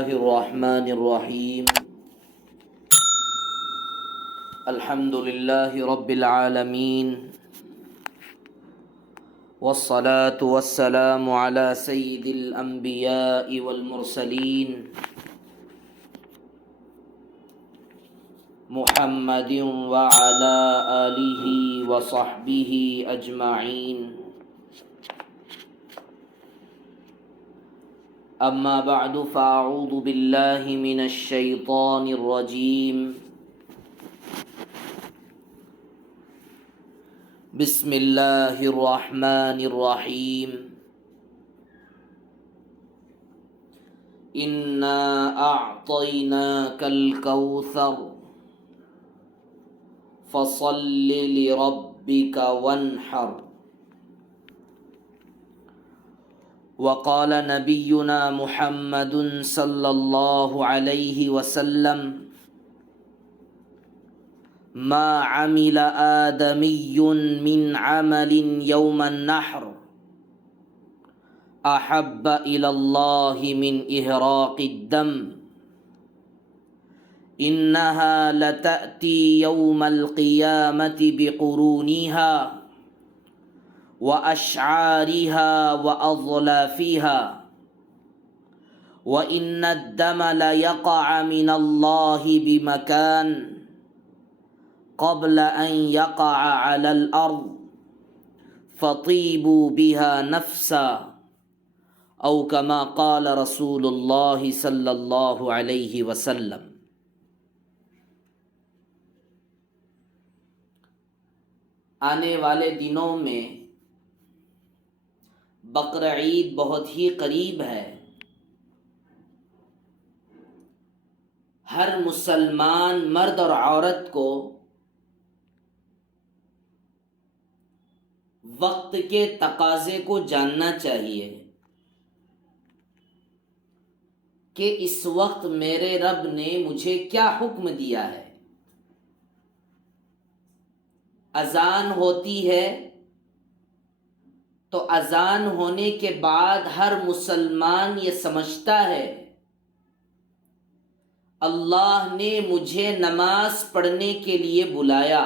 الله الرحمن الرحيم. الحمد لله رب العالمين، والصلاة والسلام على سيد الأنبياء والمرسلين محمد وعلى آله وصحبه أجمعين. أما بعد فأعوذ بالله من الشيطان الرجيم. بسم الله الرحمن الرحيم. إنا أعطيناك الكوثر فصل لربك وانحر. وقال نبينا محمد صلى الله عليه وسلم: ما عمل آدمي من عمل يوم النحر أحب إلى الله من إهراق الدم، إنها لتأتي يوم القيامة بقرونها وأشعارها وأظلافها، وإن الدم ليقع من الله بمكان قبل أن يقع على الأرض فطيبوا بها نفسا، أو كما قال رسول الله صلی اللہ علیہ وسلم. آنے والے دنوں میں بقرعید بہت ہی قریب ہے. ہر مسلمان مرد اور عورت کو وقت کے تقاضے کو جاننا چاہیے کہ اس وقت میرے رب نے مجھے کیا حکم دیا ہے. اذان ہوتی ہے تو اذان ہونے کے بعد ہر مسلمان یہ سمجھتا ہے اللہ نے مجھے نماز پڑھنے کے لیے بلایا.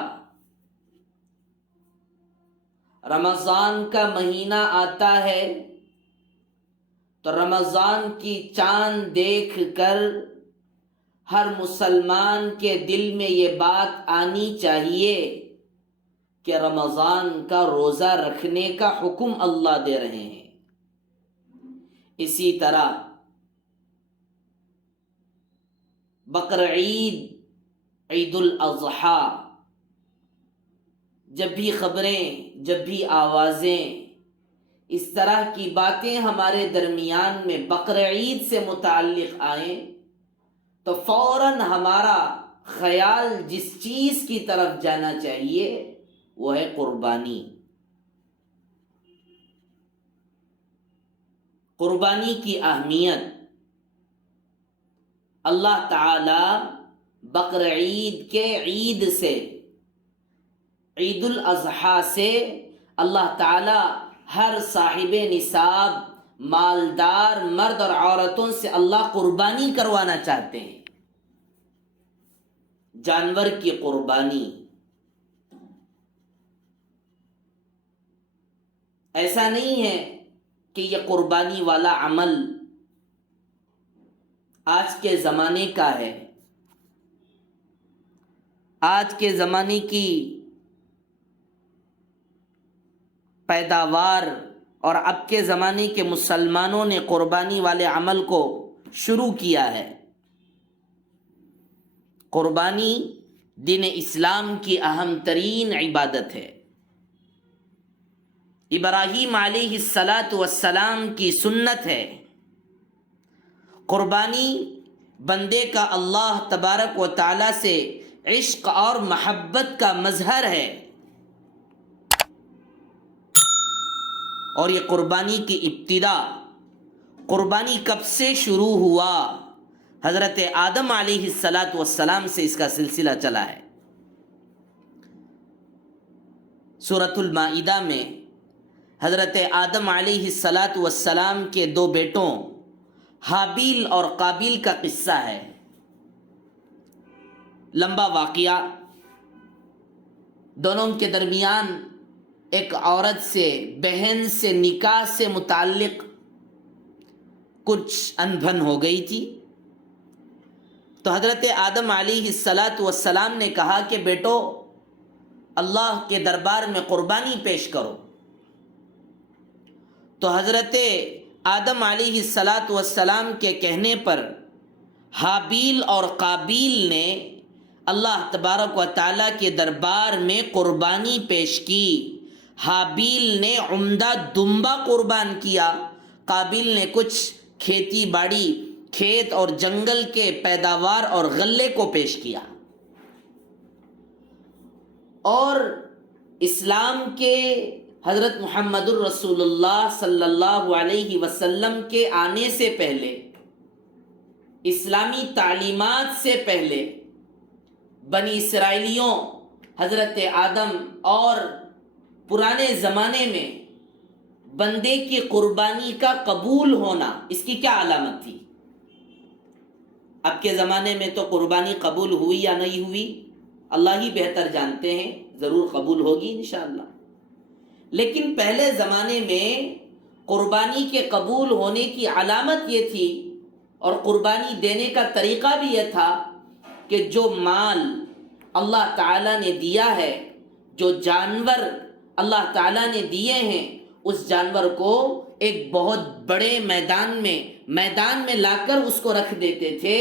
رمضان کا مہینہ آتا ہے تو رمضان کی چاند دیکھ کر ہر مسلمان کے دل میں یہ بات آنی چاہیے کہ رمضان کا روزہ رکھنے کا حکم اللہ دے رہے ہیں. اسی طرح بقرعید، عید الاضحیٰ، جب بھی خبریں، جب بھی آوازیں، اس طرح کی باتیں ہمارے درمیان میں بقرعید سے متعلق آئیں تو فوراً ہمارا خیال جس چیز کی طرف جانا چاہیے وہ ہے قربانی. قربانی کی اہمیت. اللہ تعالی بقرعید کے عید سے، عید الاضحیٰ سے اللہ تعالی ہر صاحب نصاب مالدار مرد اور عورتوں سے اللہ قربانی کروانا چاہتے ہیں. جانور کی قربانی. ایسا نہیں ہے کہ یہ قربانی والا عمل آج کے زمانے کا ہے. آج کے زمانے کی پیداوار اور اب کے زمانے کے مسلمانوں نے قربانی والے عمل کو شروع کیا ہے. قربانی دین اسلام کی اہم ترین عبادت ہے. ابراہیم علیہ السلام کی سنت ہے. قربانی بندے کا اللہ تبارک و تعالی سے عشق اور محبت کا مظہر ہے. اور یہ قربانی کی ابتدا، قربانی کب سے شروع ہوا؟ حضرت آدم علیہ السلام سے اس کا سلسلہ چلا ہے. سورۃ المائدہ میں حضرت آدم علیہ السلام کے دو بیٹوں حابیل اور قابیل کا قصہ ہے، لمبا واقعہ۔ دونوں کے درمیان ایک عورت سے، بہن سے، نکاح سے متعلق کچھ انبن ہو گئی تھی۔ تو حضرت آدم علیہ السلام نے کہا کہ بیٹو، اللہ کے دربار میں قربانی پیش کرو۔ تو حضرت آدم علیہ السلام کے کہنے پر حابیل اور قابیل نے اللہ تبارک و تعالیٰ کے دربار میں قربانی پیش کی۔ حابیل نے عمدہ دمبا قربان کیا، قابیل نے کچھ کھیتی باڑی، کھیت اور جنگل کے پیداوار اور غلے کو پیش کیا۔ اور اسلام کے حضرت محمد الرسول اللہ صلی اللہ علیہ وسلم کے آنے سے پہلے، اسلامی تعلیمات سے پہلے، بنی اسرائیلیوں، حضرت آدم اور پرانے زمانے میں بندے کی قربانی کا قبول ہونا، اس کی کیا علامت تھی؟ اب کے زمانے میں تو قربانی قبول ہوئی یا نہیں ہوئی اللہ ہی بہتر جانتے ہیں، ضرور قبول ہوگی انشاءاللہ۔ لیکن پہلے زمانے میں قربانی کے قبول ہونے کی علامت یہ تھی، اور قربانی دینے کا طریقہ بھی یہ تھا کہ جو مال اللہ تعالیٰ نے دیا ہے، جو جانور اللہ تعالیٰ نے دیے ہیں، اس جانور کو ایک بہت بڑے میدان میں لا کر اس کو رکھ دیتے تھے،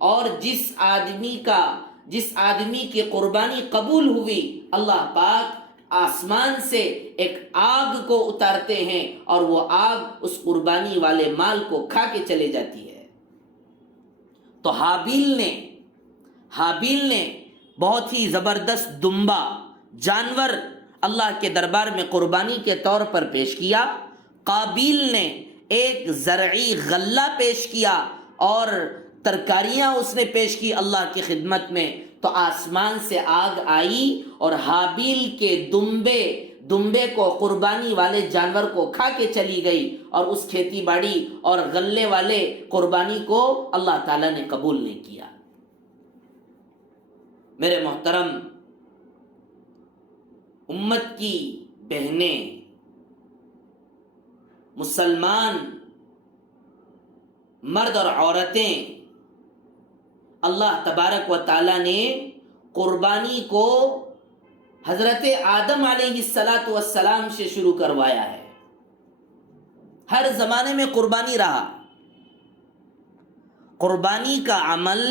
اور جس آدمی کی قربانی قبول ہوئی، اللہ پاک آسمان سے ایک آگ کو اتارتے ہیں، اور وہ آگ اس قربانی والے مال کو کھا کے چلے جاتی ہے۔ تو حابیل نے بہت ہی زبردست دمبا جانور اللہ کے دربار میں قربانی کے طور پر پیش کیا۔ قابیل نے ایک زرعی غلہ پیش کیا اور ترکاریاں اس نے پیش کی اللہ کی خدمت میں۔ تو آسمان سے آگ آئی اور حابیل کے دمبے کو، قربانی والے جانور کو کھا کے چلی گئی، اور اس کھیتی باڑی اور غلے والے قربانی کو اللہ تعالیٰ نے قبول نہیں کیا۔ میرے محترم امت کی بہنیں، مسلمان مرد اور عورتیں، اللہ تبارک و تعالیٰ نے قربانی کو حضرت آدم علیہ السلام سے شروع کروایا ہے۔ ہر زمانے میں قربانی رہا، قربانی کا عمل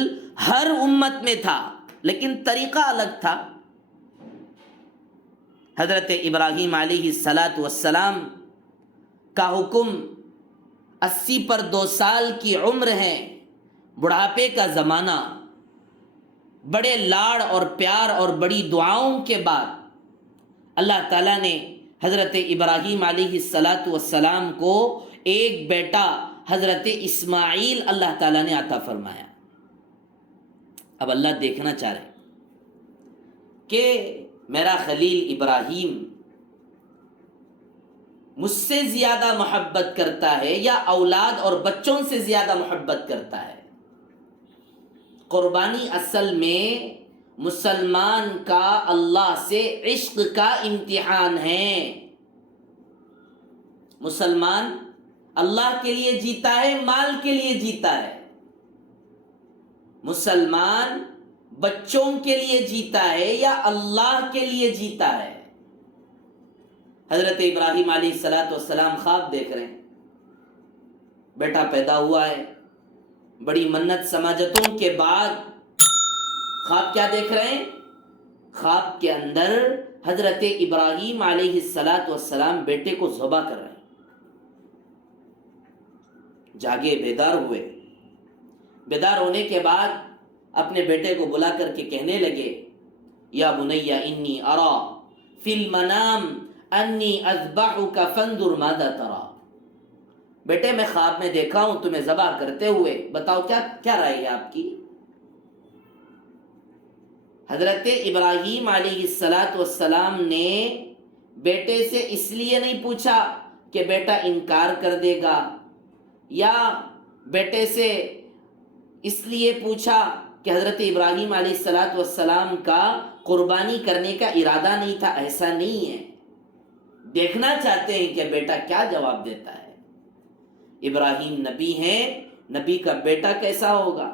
ہر امت میں تھا، لیکن طریقہ الگ تھا۔ حضرت ابراہیم علیہ السلام کا حکم 80 پر 2 سال کی عمر ہے، بڑھاپے کا زمانہ، بڑے لاڑ اور پیار اور بڑی دعاؤں کے بعد اللہ تعالیٰ نے حضرت ابراہیم علیہ السلام کو ایک بیٹا حضرت اسماعیل اللہ تعالیٰ نے عطا فرمایا۔ اب اللہ دیکھنا چاہ رہے کہ میرا خلیل ابراہیم مجھ سے زیادہ محبت کرتا ہے یا اولاد اور بچوں سے زیادہ محبت کرتا ہے۔ قربانی اصل میں مسلمان کا اللہ سے عشق کا امتحان ہے۔ مسلمان اللہ کے لیے جیتا ہے، مال کے لیے جیتا ہے۔ مسلمان بچوں کے لیے جیتا ہے یا اللہ کے لیے جیتا ہے؟ حضرت ابراہیم علیہ السلام خواب دیکھ رہے ہیں، بیٹا پیدا ہوا ہے، بڑی منت سماجتوں کے بعد خواب کیا دیکھ رہے ہیں؟ خواب کے اندر حضرت ابراہیم علیہ السلام بیٹے کو ذبح کر رہے ہیں۔ جاگے، بیدار ہوئے، بیدار ہونے کے بعد اپنے بیٹے کو بلا کر کے کہنے لگے، یا بنی انی ارا فی المنام انی اذبحک فانظر ماذا تری، بیٹے میں خواب میں دیکھا ہوں تمہیں ذبح کرتے ہوئے، بتاؤ کیا رائے ہے آپ کی؟ حضرت ابراہیم علیہ السلام نے بیٹے سے اس لیے نہیں پوچھا کہ بیٹا انکار کر دے گا یا بیٹے سے اس لیے پوچھا کہ حضرت ابراہیم علیہ السلام کا قربانی کرنے کا ارادہ نہیں تھا، ایسا نہیں ہے، دیکھنا چاہتے ہیں کہ بیٹا کیا جواب دیتا ہے۔ ابراہیم نبی ہیں، نبی کا بیٹا کیسا ہوگا؟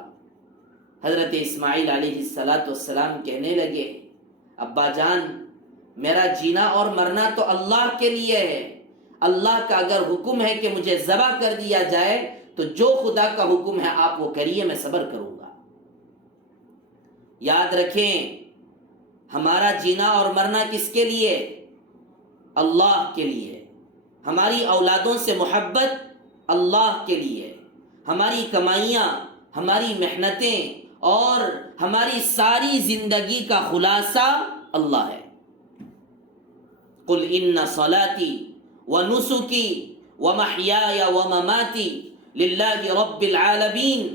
حضرت اسماعیل علیہ السلام کہنے لگے، ابا جان میرا جینا اور مرنا تو اللہ کے لیے ہے، اللہ کا اگر حکم ہے کہ مجھے ذبح کر دیا جائے تو جو خدا کا حکم ہے آپ وہ کریے، میں صبر کروں گا۔ یاد رکھیں ہمارا جینا اور مرنا کس کے لیے؟ اللہ کے لیے۔ ہماری اولادوں سے محبت اللہ کے لیے، ہماری کمائیاں، ہماری محنتیں اور ہماری ساری زندگی کا خلاصہ اللہ ہے۔ قل ان صلاتی ونسکی ومحیای ومماتی للہ رب العالمین،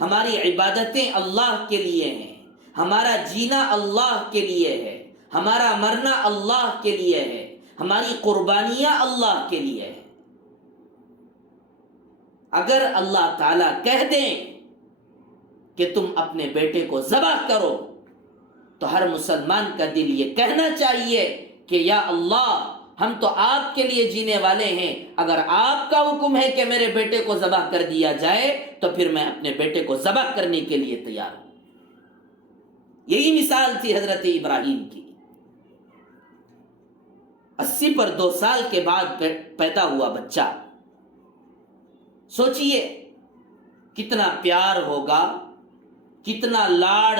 ہماری عبادتیں اللہ کے لیے ہیں، ہمارا جینا اللہ کے لیے ہے، ہمارا مرنا اللہ کے لیے ہے، ہماری قربانیاں اللہ کے لیے ہے۔ اگر اللہ تعالیٰ کہہ دیں کہ تم اپنے بیٹے کو ذبح کرو تو ہر مسلمان کا دل یہ کہنا چاہیے کہ یا اللہ ہم تو آپ کے لیے جینے والے ہیں، اگر آپ کا حکم ہے کہ میرے بیٹے کو ذبح کر دیا جائے تو پھر میں اپنے بیٹے کو ذبح کرنے کے لیے تیار ہوں۔ یہی مثال تھی حضرت ابراہیم کی۔ 80 پر 2 سال کے بعد پیدا ہوا بچہ، سوچئے کتنا پیار ہوگا، کتنا لاڑ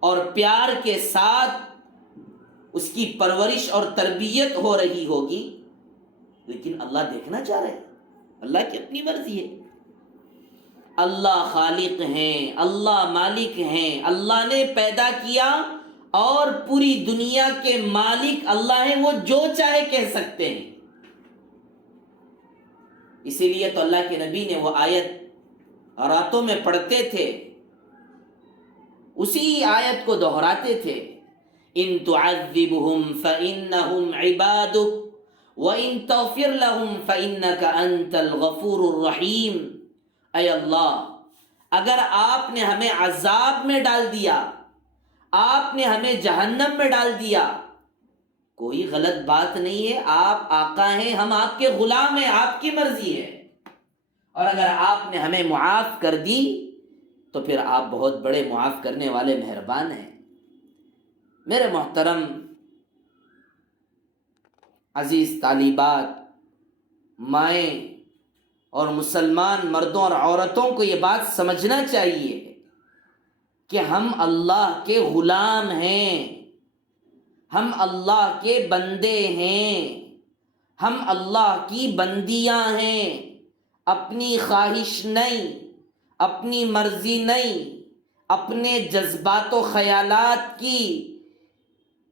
اور پیار کے ساتھ اس کی پرورش اور تربیت ہو رہی ہوگی، لیکن اللہ دیکھنا چاہ رہے، اللہ کی اپنی مرضی ہے۔ اللہ خالق ہیں، اللہ مالک ہیں، اللہ نے پیدا کیا اور پوری دنیا کے مالک اللہ ہیں، وہ جو چاہے کہہ سکتے ہیں۔ اسی لیے تو اللہ کے نبی نے وہ آیت راتوں میں پڑھتے تھے، اسی آیت کو دہراتے تھے، ان تعذبهم فانهم عبادك وان تغفر لهم فانك انت الغفور الرحیم۔ اے اللہ اگر آپ نے ہمیں عذاب میں ڈال دیا، آپ نے ہمیں جہنم میں ڈال دیا، کوئی غلط بات نہیں ہے، آپ آقا ہیں، ہم آپ کے غلام ہیں، آپ کی مرضی ہے، اور اگر آپ نے ہمیں معاف کر دی تو پھر آپ بہت بڑے معاف کرنے والے مہربان ہیں۔ میرے محترم عزیز طالبات، مائیں اور مسلمان مردوں اور عورتوں کو یہ بات سمجھنا چاہیے کہ ہم اللہ کے غلام ہیں، ہم اللہ کے بندے ہیں، ہم اللہ کی بندیاں ہیں، اپنی خواہش نہیں، اپنی مرضی نہیں، اپنے جذبات و خیالات کی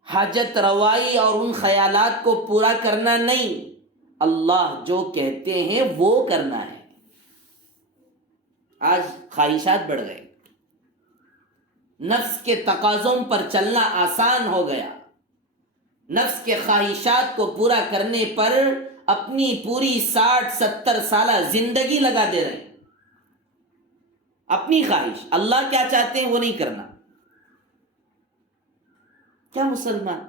حاجت روائی اور ان خیالات کو پورا کرنا نہیں، اللہ جو کہتے ہیں وہ کرنا ہے۔ آج خواہشات بڑھ گئے، نفس کے تقاضوں پر چلنا آسان ہو گیا، نفس کے خواہشات کو پورا کرنے پر اپنی پوری 60-70 سالہ زندگی لگا دے رہے ہیں۔ اپنی خواہش، اللہ کیا چاہتے ہیں وہ نہیں کرنا۔ کیا مسلمان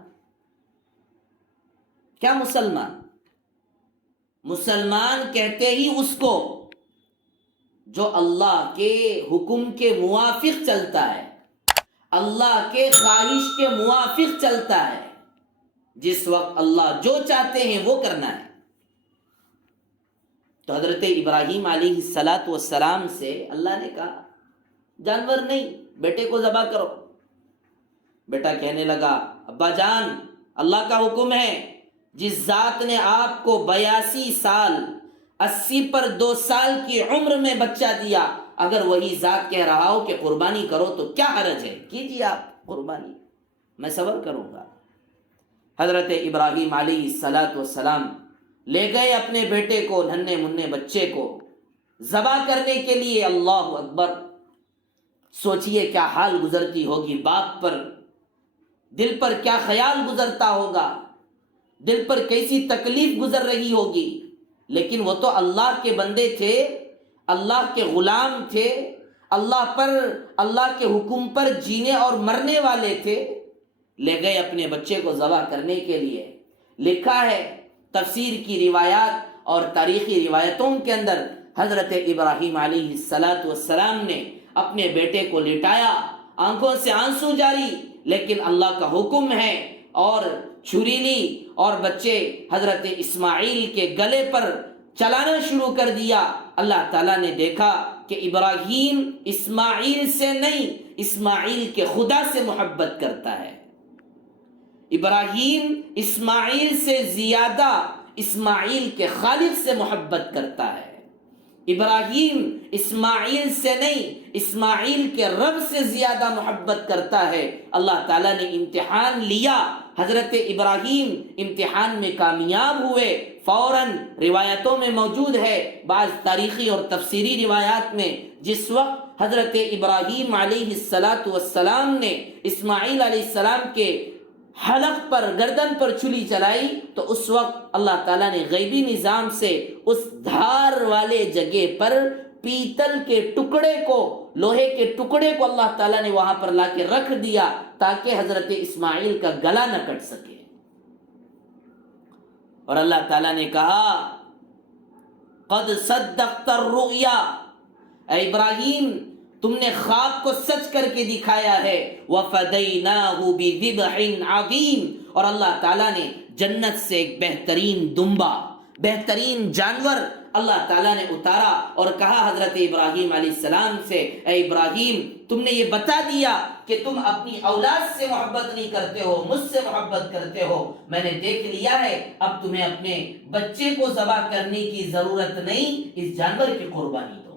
مسلمان کہتے ہی اس کو جو اللہ کے حکم کے موافق چلتا ہے، اللہ کے خواہش کے موافق چلتا ہے، جس وقت اللہ جو چاہتے ہیں وہ کرنا ہے۔ تو حضرت ابراہیم علیہ السلام سے اللہ نے کہا جانور نہیں، بیٹے کو ذبح کرو۔ بیٹا کہنے لگا ابا جان اللہ کا حکم ہے، جس ذات نے آپ کو 82 سال 80 پر 2 سال کی عمر میں بچہ دیا، اگر وہی ذات کہہ رہا ہو کہ قربانی کرو تو کیا حرج ہے، کیجیے آپ قربانی، میں صبر کروں گا۔ حضرت ابراہیم علیہ السلام لے گئے اپنے بیٹے کو، ننھے منھے بچے کو ذبح کرنے کے لیے۔ اللہ اکبر، سوچئے کیا حال گزرتی ہوگی باپ پر، دل پر کیا خیال گزرتا ہوگا، دل پر کیسی تکلیف گزر رہی ہوگی، لیکن وہ تو اللہ کے بندے تھے، اللہ کے غلام تھے، اللہ کے حکم پر جینے اور مرنے والے تھے، لے گئے اپنے بچے کو ذبح کرنے کے لیے۔ لکھا ہے تفسیر کی روایات اور تاریخی روایتوں کے اندر، حضرت ابراہیم علیہ السلام نے اپنے بیٹے کو لٹایا، آنکھوں سے آنسو جاری، لیکن اللہ کا حکم ہے، اور چھری لی اور بچے حضرت اسماعیل کے گلے پر چلانا شروع کر دیا۔ اللہ تعالیٰ نے دیکھا کہ ابراہیم اسماعیل سے نہیں، اسماعیل کے خدا سے محبت کرتا ہے۔ ابراہیم اسماعیل سے زیادہ اسماعیل کے خالق سے محبت کرتا ہے۔ ابراہیم اسماعیل سے نہیں، اسماعیل کے رب سے زیادہ محبت کرتا ہے۔ اللہ تعالیٰ نے امتحان لیا، حضرت ابراہیم امتحان میں کامیاب ہوئے، فوراً روایتوں میں موجود ہے، بعض تاریخی اور تفسیری روایات میں، جس وقت حضرت ابراہیم علیہ السلام نے اسماعیل علیہ السلام کے حلق پر، گردن پر چھری چلائی، تو اس وقت اللہ تعالیٰ نے غیبی نظام سے اس دھار والے جگہ پر پیتل کے ٹکڑے کو، لوہے کے ٹکڑے کو اللہ تعالیٰ نے وہاں پر لا کے رکھ دیا تاکہ حضرت اسماعیل کا گلا نہ کٹ سکے۔ اور اللہ تعالیٰ نے کہا قد صدقت الرؤیا، اے ابراہیم تم نے خواب کو سچ کر کے دکھایا ہے، وَفَدَيْنَاهُ بِذِبْحٍ عَظِيمٍ، اور اللہ تعالیٰ نے جنت سے ایک بہترین دمبا، بہترین جانور اللہ تعالیٰ نے اتارا، اور کہا حضرت ابراہیم علیہ السلام سے، اے ابراہیم تم نے یہ بتا دیا کہ تم اپنی اولاد سے محبت نہیں کرتے ہو، مجھ سے محبت کرتے ہو، میں نے دیکھ لیا ہے، اب تمہیں اپنے بچے کو ذبح کرنے کی ضرورت نہیں، اس جانور کی قربانی دو۔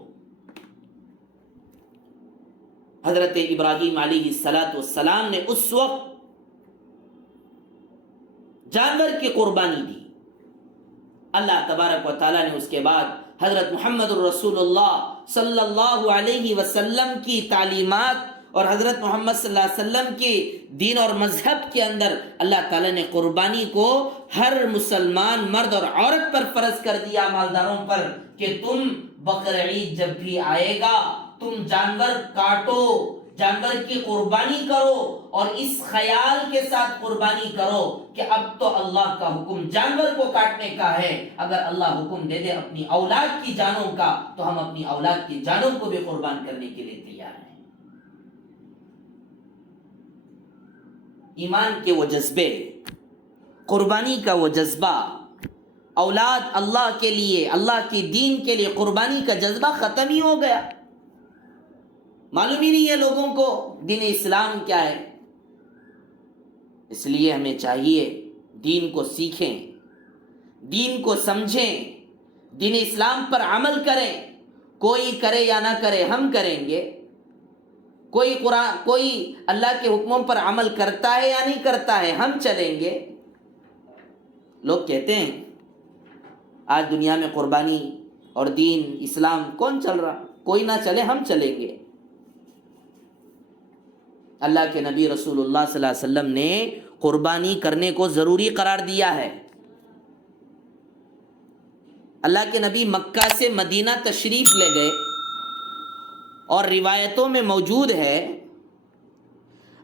حضرت ابراہیم علیہ السلام نے اس وقت جانور کی قربانی دی۔ اللہ تبارک و تعالیٰ نے اس کے بعد حضرت محمد الرسول اللہ صلی اللہ علیہ وسلم کی تعلیمات اور حضرت محمد صلی اللہ علیہ وسلم کے دین اور مذہب کے اندر اللہ تعالیٰ نے قربانی کو ہر مسلمان مرد اور عورت پر فرض کر دیا، مالداروں پر، کہ تم بقرعید جب بھی آئے گا تم جانور کاٹو، جانور کی قربانی کرو، اور اس خیال کے ساتھ قربانی کرو کہ اب تو اللہ کا حکم جانور کو کاٹنے کا ہے، اگر اللہ حکم دے دے اپنی اولاد کی جانوں کا تو ہم اپنی اولاد کی جانوں کو بھی قربان کرنے کے لیے تیار ہیں۔ ایمان کے وہ جذبے، قربانی کا وہ جذبہ، اولاد اللہ کے لیے، اللہ کی دین کے لیے قربانی کا جذبہ ختم ہی ہو گیا، معلوم ہی نہیں ہے لوگوں کو دین اسلام کیا ہے۔ اس لیے ہمیں چاہیے دین کو سیکھیں، دین کو سمجھیں، دین اسلام پر عمل کریں، کوئی کرے یا نہ کرے ہم کریں گے، کوئی اللہ کے حکموں پر عمل کرتا ہے یا نہیں کرتا ہے ہم چلیں گے۔ لوگ کہتے ہیں آج دنیا میں قربانی اور دین اسلام کون چل رہا، کوئی نہ چلے ہم چلیں گے۔ اللہ کے نبی رسول اللہ صلی اللہ علیہ وسلم نے قربانی کرنے کو ضروری قرار دیا ہے۔ اللہ کے نبی مکہ سے مدینہ تشریف لے گئے، اور روایتوں میں موجود ہے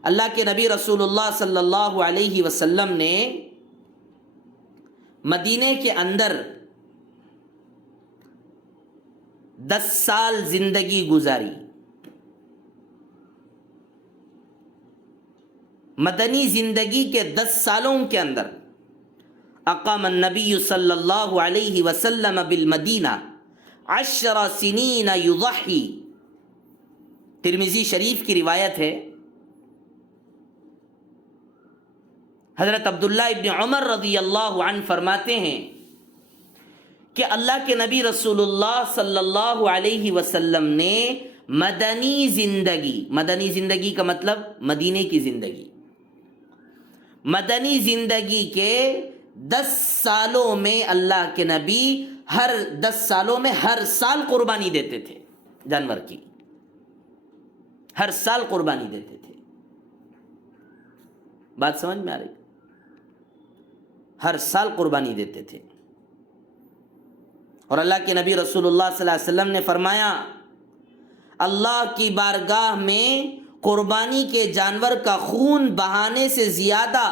اللہ کے نبی رسول اللہ صلی اللہ علیہ وسلم نے مدینے کے اندر 10 سال زندگی گزاری۔ مدنی زندگی کے 10 سالوں کے اندر اقام النبی صلی اللہ علیہ وسلم بالمدینہ 10 سنین یضحی، ترمذی شریف کی روایت ہے۔ حضرت عبداللہ ابن عمر رضی اللہ عنہ فرماتے ہیں کہ اللہ کے نبی رسول اللہ صلی اللہ علیہ وسلم نے مدنی زندگی کا مطلب مدینے کی زندگی، مدنی زندگی کے 10 سالوں میں اللہ کے نبی ہر 10 سالوں میں ہر سال قربانی دیتے تھے، جانور کی ہر سال قربانی دیتے تھے۔ بات سمجھ میں آ رہی؟ ہر سال قربانی دیتے تھے، اور اللہ کے نبی رسول اللہ صلی اللہ علیہ وسلم نے فرمایا اللہ کی بارگاہ میں قربانی کے جانور کا خون بہانے سے زیادہ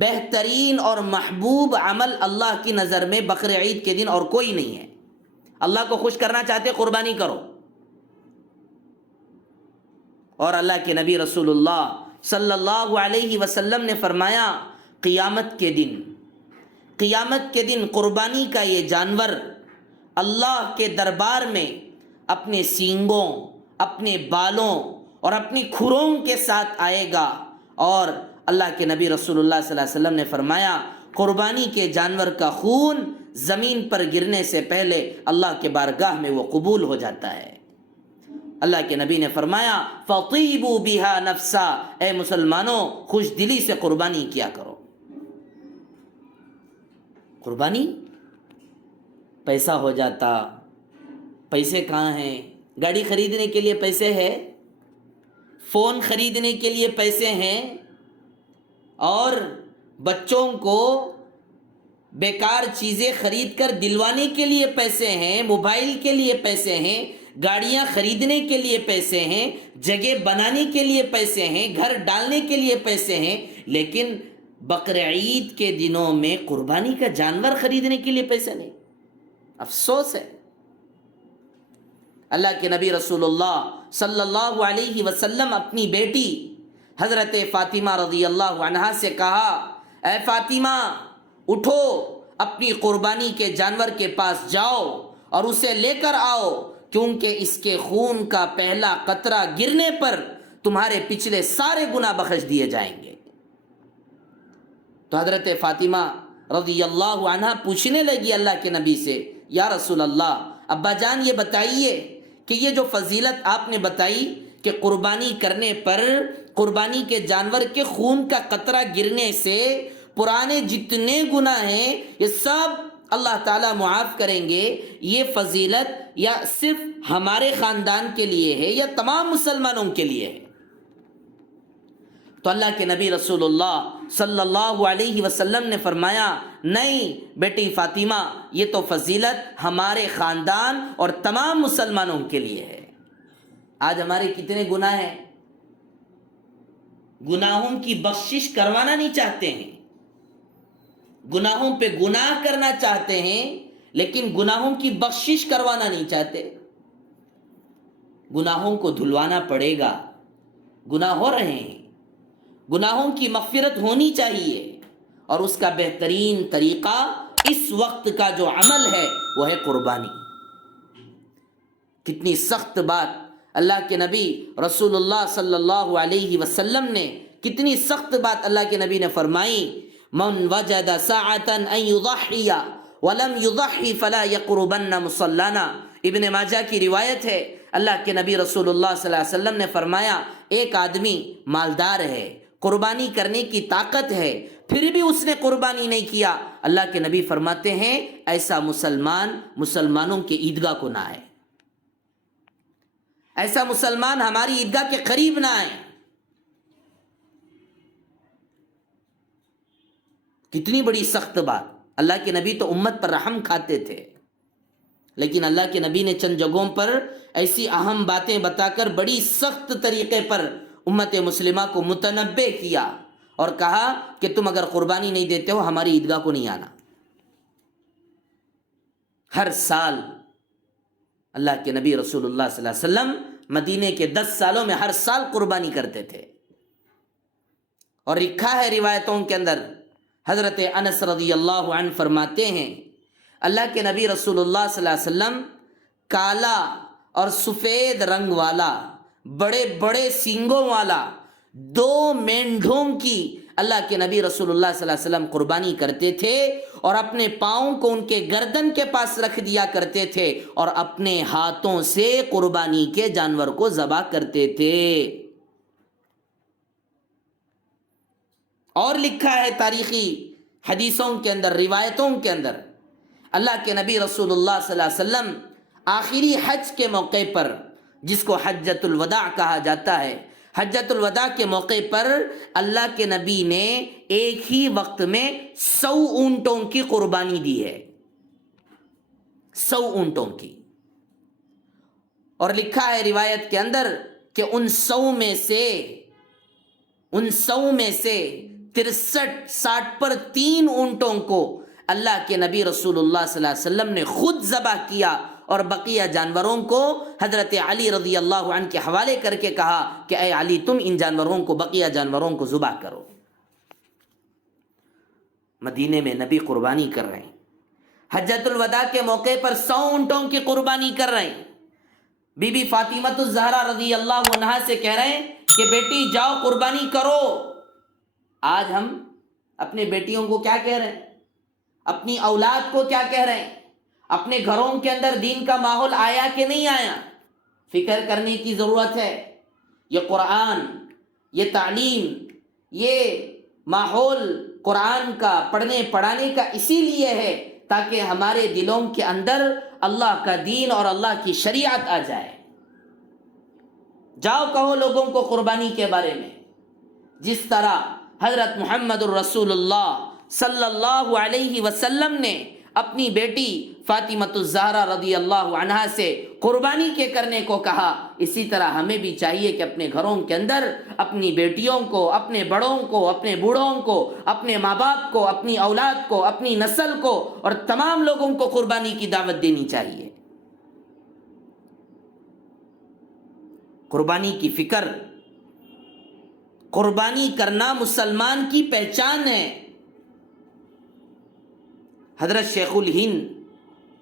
بہترین اور محبوب عمل اللہ کی نظر میں بقر عید کے دن اور کوئی نہیں ہے۔ اللہ کو خوش کرنا چاہتے قربانی کرو۔ اور اللہ کے نبی رسول اللہ صلی اللہ علیہ وسلم نے فرمایا قیامت کے دن قربانی کا یہ جانور اللہ کے دربار میں اپنے سینگوں، اپنے بالوں اور اپنی کھروں کے ساتھ آئے گا، اور اللہ کے نبی رسول اللہ صلی اللہ علیہ وسلم نے فرمایا قربانی کے جانور کا خون زمین پر گرنے سے پہلے اللہ کے بارگاہ میں وہ قبول ہو جاتا ہے۔ اللہ کے نبی نے فرمایا فَطِيبُوا بِهَا نَفْسًا، اے مسلمانوں خوش دلی سے قربانی کیا کرو۔ قربانی پیسہ ہو جاتا، پیسے کہاں ہیں؟ گاڑی خریدنے کے لیے پیسے ہیں، فون خریدنے کے لیے پیسے ہیں، اور بچوں کو بیکار چیزیں خرید کر دلوانے کے لیے پیسے ہیں، موبائل کے لیے پیسے ہیں، گاڑیاں خریدنے کے لیے پیسے ہیں، جگہ بنانے کے لیے پیسے ہیں، گھر ڈالنے کے لیے پیسے ہیں، لیکن بقر عید کے دنوں میں قربانی کا جانور خریدنے کے لیے پیسے نہیں۔ افسوس ہے۔ اللہ کے نبی رسول اللہ صلی اللہ علیہ وسلم اپنی بیٹی حضرت فاطمہ رضی اللہ عنہا سے کہا اے فاطمہ اٹھو، اپنی قربانی کے جانور کے پاس جاؤ اور اسے لے کر آؤ، کیونکہ اس کے خون کا پہلا قطرہ گرنے پر تمہارے پچھلے سارے گناہ بخش دیے جائیں گے۔ تو حضرت فاطمہ رضی اللہ عنہا پوچھنے لگی اللہ کے نبی سے یا رسول اللہ، ابا جان یہ بتائیے کہ یہ جو فضیلت آپ نے بتائی کہ قربانی کرنے پر قربانی کے جانور کے خون کا قطرہ گرنے سے پرانے جتنے گناہ ہیں یہ سب اللہ تعالیٰ معاف کریں گے، یہ فضیلت یا صرف ہمارے خاندان کے لیے ہے یا تمام مسلمانوں کے لیے ہے؟ تو اللہ کے نبی رسول اللہ صلی اللہ علیہ وسلم نے فرمایا نہیں بیٹی فاطمہ، یہ تو فضیلت ہمارے خاندان اور تمام مسلمانوں کے لیے ہے۔ آج ہمارے کتنے گناہ ہیں، گناہوں کی بخشش کروانا نہیں چاہتے ہیں، گناہوں پہ گناہ کرنا چاہتے ہیں لیکن گناہوں کی بخشش کروانا نہیں چاہتے۔ گناہوں کو دھلوانا پڑے گا، گناہ ہو رہے ہیں، گناہوں کی مغفرت ہونی چاہیے، اور اس کا بہترین طریقہ اس وقت کا جو عمل ہے وہ ہے قربانی۔ کتنی سخت بات اللہ کے نبی رسول اللہ صلی اللہ علیہ وسلم نے، کتنی سخت بات اللہ کے نبی نے فرمائی، من وجد ساعة ان يضحي ولم يضحي فلا يقربن مصلانا۔ ابن ماجہ کی روایت ہے، اللہ کے نبی رسول اللہ صلی اللہ علیہ وسلم نے فرمایا ایک آدمی مالدار ہے، قربانی کرنے کی طاقت ہے، پھر بھی اس نے قربانی نہیں کیا، اللہ کے نبی فرماتے ہیں ایسا مسلمان مسلمانوں کے عیدگاہ کو نہ آئے، ایسا مسلمان ہماری عیدگاہ کے قریب نہ آئے۔ کتنی بڑی سخت بات۔ اللہ کے نبی تو امت پر رحم کھاتے تھے، لیکن اللہ کے نبی نے چند جگہوں پر ایسی اہم باتیں بتا کر بڑی سخت طریقے پر امت مسلمہ کو متنبہ کیا اور کہا کہ تم اگر قربانی نہیں دیتے ہو ہماری عیدگاہ کو نہیں آنا۔ ہر سال اللہ کے نبی رسول اللہ صلی اللہ علیہ وسلم مدینے کے 10 سالوں میں ہر سال قربانی کرتے تھے، اور لکھا ہے روایتوں کے اندر، حضرت انس رضی اللہ عنہ فرماتے ہیں اللہ کے نبی رسول اللہ صلی اللہ علیہ وسلم کالا اور سفید رنگ والا، بڑے بڑے سینگوں والا 2 مینڈھوں کی اللہ کے نبی رسول اللہ صلی اللہ علیہ وسلم قربانی کرتے تھے، اور اپنے پاؤں کو ان کے گردن کے پاس رکھ دیا کرتے تھے اور اپنے ہاتھوں سے قربانی کے جانور کو ذبح کرتے تھے۔ اور لکھا ہے تاریخی حدیثوں کے اندر، روایتوں کے اندر، اللہ کے نبی رسول اللہ صلی اللہ علیہ وسلم آخری حج کے موقع پر، جس کو حجۃ الوداع کہا جاتا ہے، حجۃ الوداع کے موقع پر اللہ کے نبی نے ایک ہی وقت میں 100 اونٹوں کی قربانی دی ہے۔ 100 اونٹوں کی. اور لکھا ہے روایت کے اندر کہ ان 100 میں سے 63-60 پر 3 اونٹوں کو اللہ کے نبی رسول اللہ صلی اللہ علیہ وسلم نے خود ذبح کیا، اور بقیہ جانوروں کو حضرت علی رضی اللہ عنہ کے حوالے کر کے کہا کہ اے علی تم ان جانوروں کو، بقیہ جانوروں کو ذبح کرو. مدینے میں نبی قربانی کر رہے ہیں، حجۃ الوداع کے موقع پر 100 اونٹوں کی قربانی کر رہے ہیں. بی بی فاطمہ الزہرا رضی اللہ عنہا سے کہہ رہے ہیں کہ بیٹی جاؤ قربانی کرو. آج ہم اپنے بیٹیوں کو کیا کہہ رہے ہیں، اپنی اولاد کو کیا کہہ رہے ہیں؟ اپنے گھروں کے اندر دین کا ماحول آیا کہ نہیں آیا؟ فکر کرنے کی ضرورت ہے. یہ قرآن، یہ تعلیم، یہ ماحول قرآن کا پڑھنے پڑھانے کا اسی لیے ہے تاکہ ہمارے دلوں کے اندر اللہ کا دین اور اللہ کی شریعت آ جائے. جاؤ کہو لوگوں کو قربانی کے بارے میں. جس طرح حضرت محمد الرسول اللہ صلی اللہ علیہ وسلم نے اپنی بیٹی فاطمہ الزہرا رضی اللہ عنہا سے قربانی کے کرنے کو کہا، اسی طرح ہمیں بھی چاہیے کہ اپنے گھروں کے اندر اپنی بیٹیوں کو، اپنے بڑوں کو، اپنے بوڑھوں کو، اپنے ماں باپ کو، اپنی اولاد کو، اپنی نسل کو اور تمام لوگوں کو قربانی کی دعوت دینی چاہیے. قربانی کی فکر، قربانی کرنا مسلمان کی پہچان ہے. حضرت شیخ الہند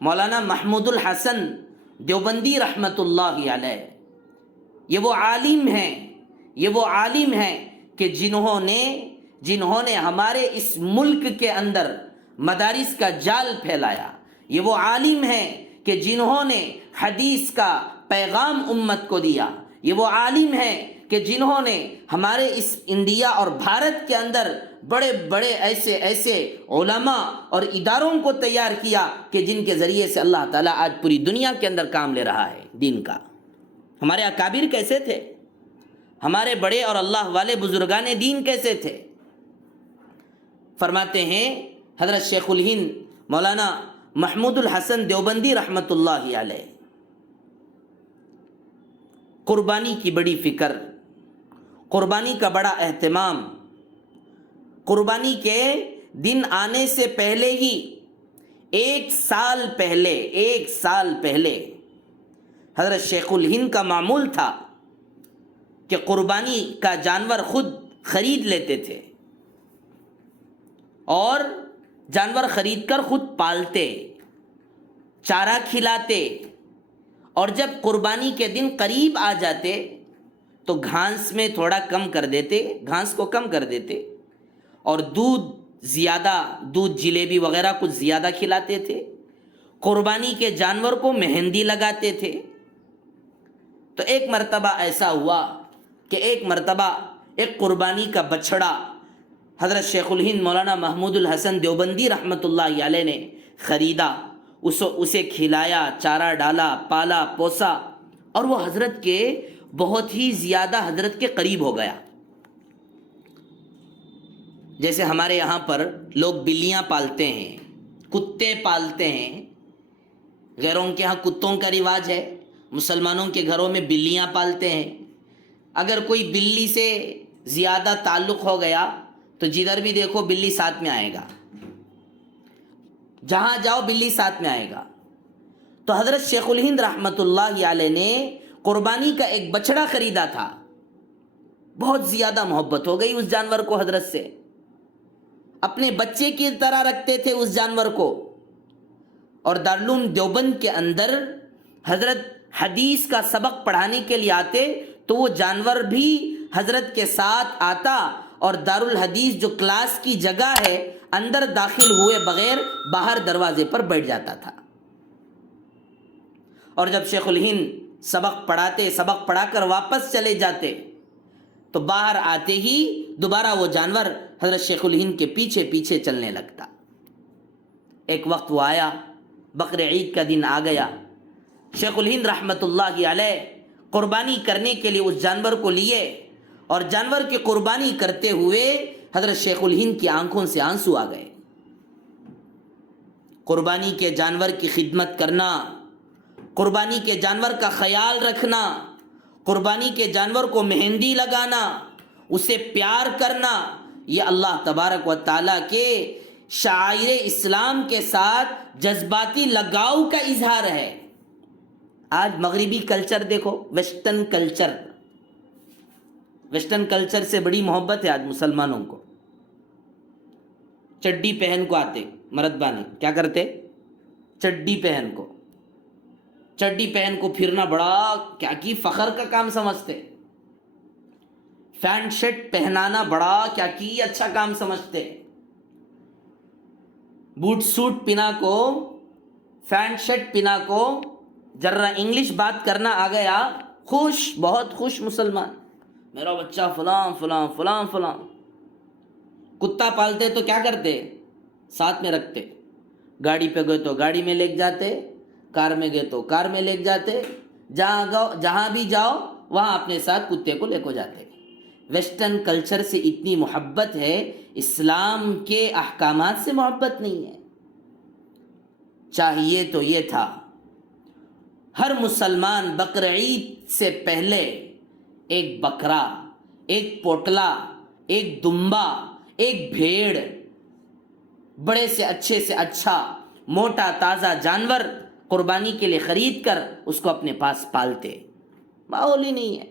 مولانا محمود الحسن دیوبندی رحمۃ اللہ علیہ، یہ وہ عالم ہیں کہ جنہوں نے ہمارے اس ملک کے اندر مدارس کا جال پھیلایا. یہ وہ عالم ہیں کہ جنہوں نے حدیث کا پیغام امت کو دیا. یہ وہ عالم ہیں کہ جنہوں نے ہمارے اس انڈیا اور بھارت کے اندر بڑے بڑے ایسے علماء اور اداروں کو تیار کیا کہ جن کے ذریعے سے اللہ تعالیٰ آج پوری دنیا کے اندر کام لے رہا ہے دین کا. ہمارے اکابر کیسے تھے؟ ہمارے بڑے اور اللہ والے بزرگان دین کیسے تھے؟ فرماتے ہیں حضرت شیخ الہند مولانا محمود الحسن دیوبندی رحمۃ اللہ علیہ، قربانی کی بڑی فکر، قربانی کا بڑا اہتمام. قربانی کے دن آنے سے پہلے ہی 1 سال پہلے حضرت شیخ الہند کا معمول تھا کہ قربانی کا جانور خود خرید لیتے تھے اور جانور خرید کر خود پالتے، چارہ کھلاتے، اور جب قربانی کے دن قریب آ جاتے تو گھاس میں تھوڑا کم کر دیتے، گھاس کو کم کر دیتے، اور دودھ جلیبی وغیرہ کچھ زیادہ کھلاتے تھے. قربانی کے جانور کو مہندی لگاتے تھے. تو ایک مرتبہ ایسا ہوا کہ ایک قربانی کا بچھڑا حضرت شیخ الہند مولانا محمود الحسن دیوبندی رحمۃ اللہ علیہ نے خریدا، اسے کھلایا، چارہ ڈالا، پالا پوسا، اور وہ حضرت کے بہت ہی زیادہ حضرت کے قریب ہو گیا. جیسے ہمارے یہاں پر لوگ بلیاں پالتے ہیں، کتے پالتے ہیں. غیروں کے ہاں کتوں کا رواج ہے، مسلمانوں کے گھروں میں بلیاں پالتے ہیں. اگر کوئی بلی سے زیادہ تعلق ہو گیا تو جدھر بھی دیکھو بلی ساتھ میں آئے گا، جہاں جاؤ بلی ساتھ میں آئے گا. تو حضرت شیخ الہند رحمۃ اللہ علیہ نے قربانی کا ایک بچڑا خریدا تھا. بہت زیادہ محبت ہو گئی اس جانور کو حضرت سے، اپنے بچے کی طرح رکھتے تھے اس جانور کو. اور دارالعلوم دیوبند کے اندر حضرت حدیث کا سبق پڑھانے کے لیے آتے تو وہ جانور بھی حضرت کے ساتھ آتا، اور دارالحدیث جو کلاس کی جگہ ہے اندر داخل ہوئے بغیر باہر دروازے پر بیٹھ جاتا تھا. اور جب شیخ الہند سبق پڑھا کر واپس چلے جاتے تو باہر آتے ہی دوبارہ وہ جانور حضرت شیخ الہند کے پیچھے پیچھے چلنے لگتا. ایک وقت وہ آیا، بقر عید کا دن آ گیا. شیخ الہند رحمۃ اللہ علیہ قربانی کرنے کے لیے اس جانور کو لیے، اور جانور کی قربانی کرتے ہوئے حضرت شیخ الہند کی آنکھوں سے آنسو آ گئے. قربانی کے جانور کی خدمت کرنا، قربانی کے جانور کا خیال رکھنا، قربانی کے جانور کو مہندی لگانا، اسے پیار کرنا، یہ اللہ تبارک و تعالیٰ کے شعائر اسلام کے ساتھ جذباتی لگاؤ کا اظہار ہے۔ آج مغربی کلچر دیکھو، ویسٹرن کلچر سے بڑی محبت ہے آج مسلمانوں کو۔ چڈی پہن کو آتے مرد بانے کیا کرتے؟ چڈی پہن کو پھرنا بڑا کیا کی فخر کا کام سمجھتے، پینٹ شرٹ پہنانا بڑا کیا کی اچھا کام سمجھتے، بوٹ سوٹ پہنا کو، پینٹ شرٹ پہنا کو، ذرا انگلش بات کرنا آ گیا، خوش، بہت خوش مسلمان، میرا بچہ فلاں فلاں فلاں فلاں۔ کتا پالتے تو کیا کرتے؟ ساتھ میں رکھتے، گاڑی پہ گئے تو گاڑی میں لے جاتے، کار میں گئے تو کار میں لے جاتے، جہاں بھی جاؤ وہاں اپنے ساتھ کتے کو لے کو جاتے۔ ویسٹرن کلچر سے اتنی محبت ہے، اسلام کے احکامات سے محبت نہیں ہے۔ چاہیے تو یہ تھا ہر مسلمان بقرعید سے پہلے ایک بکرا، ایک پوٹلا، ایک دمبا، ایک بھیڑ، بڑے سے اچھا موٹا تازہ جانور قربانی کے لیے خرید کر اس کو اپنے پاس پالتے۔ ماحول ہی نہیں ہے،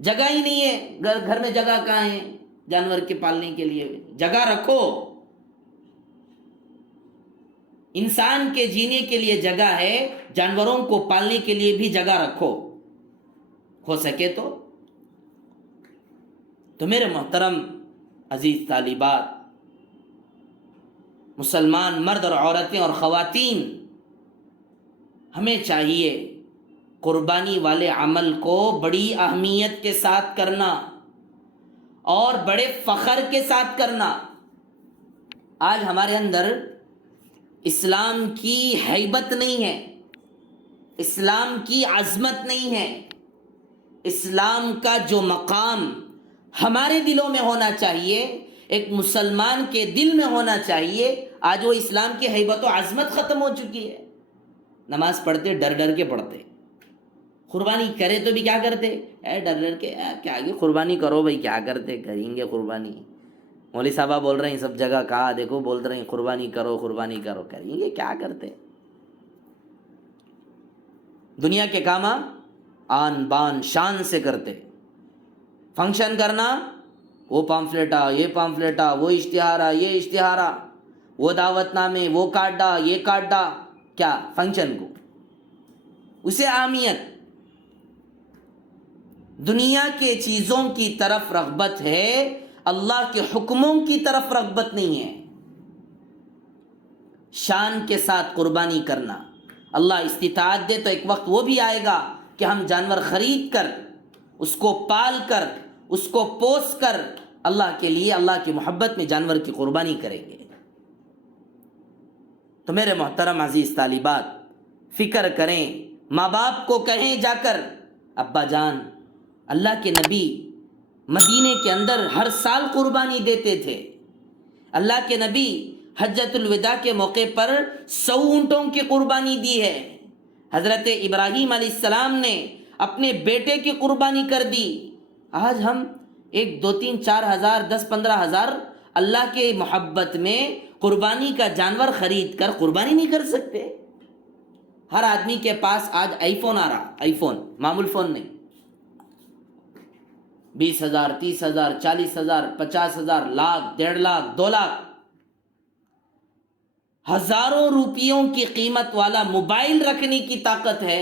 جگہ ہی نہیں ہے، گھر میں جگہ کہاں ہے جانور کے پالنے کے لیے؟ جگہ رکھو، انسان کے جینے کے لیے جگہ ہے، جانوروں کو پالنے کے لیے بھی جگہ رکھو، ہو سکے تو میرے محترم عزیز طالبات، مسلمان مرد اور عورتیں اور خواتین، ہمیں چاہیے قربانی والے عمل کو بڑی اہمیت کے ساتھ کرنا اور بڑے فخر کے ساتھ کرنا۔ آج ہمارے اندر اسلام کی ہیبت نہیں ہے، اسلام کی عظمت نہیں ہے، اسلام کا جو مقام ہمارے دلوں میں ہونا چاہیے، ایک مسلمان کے دل میں ہونا چاہیے، آج وہ اسلام کی ہیبت و عظمت ختم ہو چکی ہے۔ نماز پڑھتے ڈر کے پڑھتے، قربانی کرے تو بھی کیا کرتے؟ ڈر کے کیا قربانی کرو بھائی، کیا کرتے؟ کریں گے قربانی، مولوی صاحبہ بول رہے ہیں سب جگہ، کہا دیکھو بول رہے ہیں قربانی کرو، کریں گے کیا کرتے؟ دنیا کے کام آن بان شان سے کرتے، فنکشن کرنا، وہ پامفلیٹا، یہ پامفلیٹا، وہ اشتہارا، یہ اشتہارا، وہ دعوت نامے، وہ کاٹا، یہ کاٹا، کیا فنکشن کو، اسے اہمیت۔ دنیا کے چیزوں کی طرف رغبت ہے، اللہ کے حکموں کی طرف رغبت نہیں ہے۔ شان کے ساتھ قربانی کرنا، اللہ استطاعت دے تو ایک وقت وہ بھی آئے گا کہ ہم جانور خرید کر، اس کو پال کر، اس کو پوس کر اللہ کے لیے، اللہ کی محبت میں جانور کی قربانی کریں گے۔ تو میرے محترم عزیز طالبات، فکر کریں، ماں باپ کو کہیں جا کر، ابا جان، اللہ کے نبی مدینے کے اندر ہر سال قربانی دیتے تھے، اللہ کے نبی حجۃ الوداع کے موقع پر 100 اونٹوں کی قربانی دی ہے، حضرت ابراہیم علیہ السلام نے اپنے بیٹے کی قربانی کر دی۔ آج ہم 1 2 3 4 ہزار 10 15 ہزار اللہ کے محبت میں قربانی کا جانور خرید کر قربانی نہیں کر سکتے۔ ہر آدمی کے پاس آج آئی فون آ رہا، آئی فون، معمول فون نہیں، 20,000 30,000 40,000 50,000 لاکھ 1.5 لاکھ 2 لاکھ ہزاروں روپیوں کی قیمت والا موبائل رکھنے کی طاقت ہے،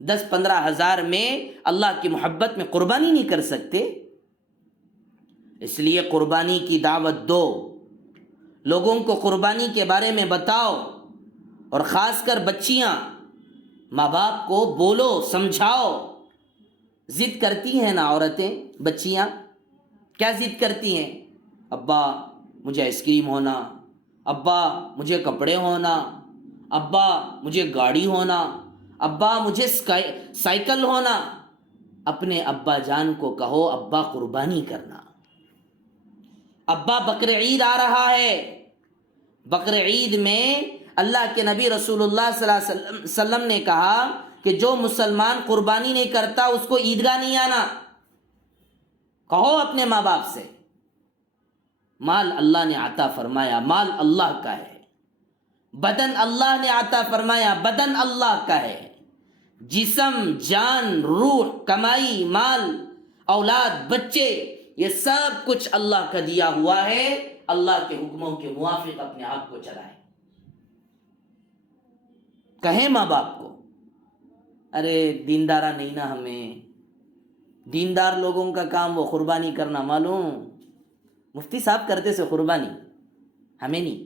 10-15 ہزار میں اللہ کی محبت میں قربانی نہیں کر سکتے۔ اس لیے قربانی کی دعوت دو، لوگوں کو قربانی کے بارے میں بتاؤ، اور خاص کر بچیاں، ماں باپ کو بولو، سمجھاؤ۔ ضد کرتی ہیں نا عورتیں، بچیاں کیا ضد کرتی ہیں؟ ابا مجھے آئس کریم ہونا، ابا مجھے کپڑے ہونا، ابا مجھے گاڑی ہونا، ابا مجھے سائیکل ہونا۔ اپنے ابا جان کو کہو ابا قربانی کرنا، ابا بقر عید آ رہا ہے، بقر عید میں اللہ کے نبی رسول اللہ صلی اللہ علیہ وسلم نے کہا کہ جو مسلمان قربانی نہیں کرتا اس کو عیدگاہ نہیں آنا. کہو اپنے ماں باپ سے. مال اللہ نے عطا فرمایا، مال اللہ کا ہے. بدن اللہ نے عطا فرمایا، بدن اللہ کا ہے. جسم، جان، روح، کمائی، مال، اولاد، بچے، یہ سب کچھ اللہ کا دیا ہوا ہے. اللہ کے حکموں کے موافق اپنے آپ کو چلائے. کہیں ماں باپ کو ارے دیندارہ نہیں نا ہمیں، دیندار لوگوں کا کام وہ قربانی کرنا. معلوم مفتی صاحب کرتے سے قربانی، ہمیں نہیں.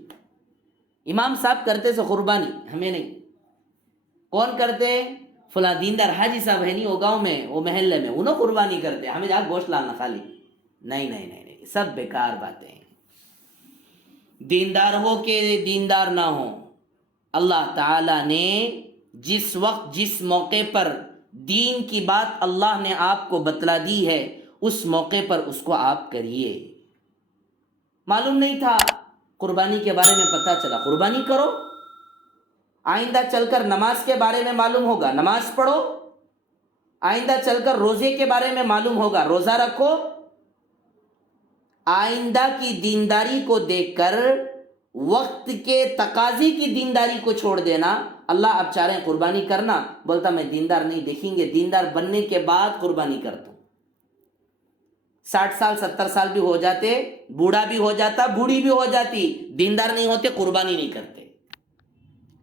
امام صاحب کرتے سے قربانی، ہمیں نہیں. کون کرتے؟ فلاں دیندار حاجی صاحب ہے نہیں وہ گاؤں میں، وہ محلے میں، انہوں قربانی کرتے. ہمیں جا گوشت لانا خالی. نہیں نہیں نہیں نہیں، سب بیکار باتیں ہیں. دیندار ہو کہ دیندار نہ ہو، اللہ تعالی نے جس وقت جس موقع پر دین کی بات اللہ نے آپ کو بتلا دی ہے، اس موقع پر اس کو آپ کریے. معلوم نہیں تھا، قربانی کے بارے میں پتہ چلا، قربانی کرو. آئندہ چل کر نماز کے بارے میں معلوم ہوگا، نماز پڑھو. آئندہ چل کر روزے کے بارے میں معلوم ہوگا، روزہ رکھو. آئندہ کی دینداری کو دیکھ کر وقت کے تقاضے کی دینداری کو چھوڑ دینا. اللہ اب چاہ رہے ہیں قربانی کرنا، بولتا میں دیندار نہیں، دیکھیں گے دیندار بننے کے بعد قربانی کرتا ہوں. 60 سال 70 سال بھی ہو جاتے، بوڑھا بھی ہو جاتا، بوڑھی بھی ہو جاتی، دیندار نہیں ہوتے، قربانی نہیں کرتے.